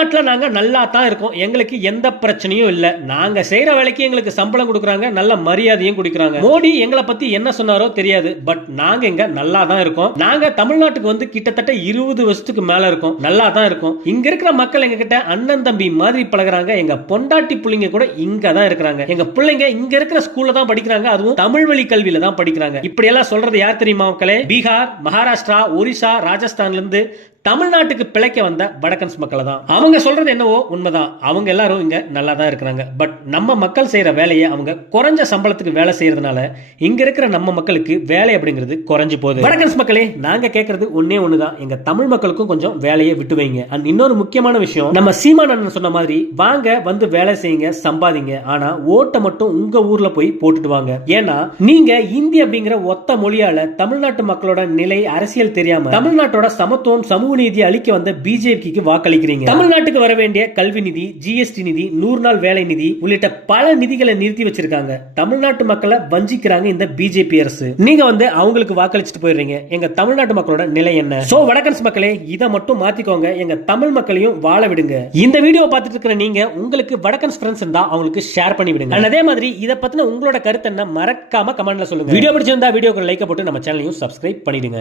தமிழ்நாட்டுல நாங்க நல்லா தான் இருக்கோம், எங்களுக்கு எந்த பிரச்சனையும் இல்ல, நாங்க செய்யற வேலைக்கு எங்களுக்கு சம்பளம் கொடுக்கறாங்க, நல்ல மரியாதையும் கொடுக்கறாங்க. மோடி எங்களை பத்தி என்ன சொன்னாரோ தெரியாது, பட் நாங்க இங்க நல்லா தான் இருக்கோம். நாங்க தமிழ்நாட்டுக்கு வந்து கிட்டத்தட்ட 20 வருஷத்துக்கு மேல இருக்கோம், நல்லா தான் இருக்கோம். இங்க இருக்கிற மக்கள் எங்க கிட்ட அண்ணன் தம்பி மாதிரி பழகுறாங்க. எங்க பொண்டாட்டி பிள்ளைங்க கூட இங்க தான் இருக்கிறாங்க. எங்க பிள்ளைங்க இங்க இருக்கிற ஸ்கூல்ல தான் படிக்கிறாங்க, அதுவும் தமிழ் வழி கல்வியில தான் படிக்கிறாங்க. இப்படி எல்லாம் சொல்றது யார் தெரியுமா மக்களே? பீகார், மகாராஷ்டிரா, ஒரிசா, ராஜஸ்தான்ல இருந்து தமிழ்நாட்டுக்கு பிழைக்க வந்த வடக்கன்ஸ் மக்கள் தான். அவங்க சொல்றது என்னவோ உண்மைதான், அவங்க எல்லாரும் இங்க நல்லா தான் இருக்கிறாங்க. பட் நம்ம மக்கள் செய்யற வேலையை அவங்க குறைஞ்ச சம்பளத்துக்கு வேலை செய்யறதுனால இங்க இருக்கிற நம்ம மக்களுக்கு வேலை அப்படிங்கிறது குறைஞ்சு போகுது. வடக்கன்ஸ் மக்களே, நாங்க கேட்கறது ஒன்னே ஒண்ணுதான், எங்க தமிழ் மக்களுக்கும் கொஞ்சம் வேலையை விட்டு வைங்க. அண்ட் இன்னொரு முக்கியமான விஷயம், நம்ம சீமானன் சொன்ன மாதிரி வாங்க வந்து வேலை செய்யுங்க, சம்பாதிங்க, ஆனா ஓட்டை மட்டும் உங்க ஊர்ல போய் போட்டுட்டு வாங்க. ஏன்னா நீங்க இந்தி அப்படிங்கிற ஒத்த மொழியால தமிழ்நாட்டு மக்களோட நிலை அரசியல் தெரியாம தமிழ்நாட்டோட சமத்துவம் சமூக நீதி அளிக்க வந்த பிஜேபிக்கு வாக்களிக்கிறீங்க. தமிழ்நாட்டுக்கு வர வேண்டிய கல்வி நிதி, ஜிஎஸ்டி நிதி, 100 நாள் வேலை நிதி உள்ளிட்ட பல நிதிகளை நிறுத்தி வச்சிருக்காங்க. தமிழ்நாட்டு மக்களை வஞ்சிக்கிறாங்க இந்த பிஜேபி அரசு. நீங்க வந்து அவங்களுக்கு வாக்களிச்சுட்டு போயிடுறீங்க. எங்க தமிழ்நாட்டு மக்களோட நிலை என்ன? சோ வடக்கன்ஸ் மக்களே, இதை மட்டும் மாத்திக்கோங்க, எங்க தமிழ் மக்களையும் வாழ விடுங்க. இந்த வீடியோ பார்த்துட்டு இருக்கிற நீங்க உங்களுக்கு வடக்கன்ஸ் ஃப்ரெண்ட்ஸ் இருந்தா அவங்களுக்கு ஷேர் பண்ணி விடுங்க. அதே மாதிரி இதை பத்தின உங்களோட கருத்து என்ன மறக்காம கமெண்ட்ல சொல்லுங்க. வீடியோ பிடிச்சிருந்தா வீடியோக்கு லைக் போட்டு நம்ம சேனலையும் சப்ஸ்கிரைப் பண்ணிடுங்க.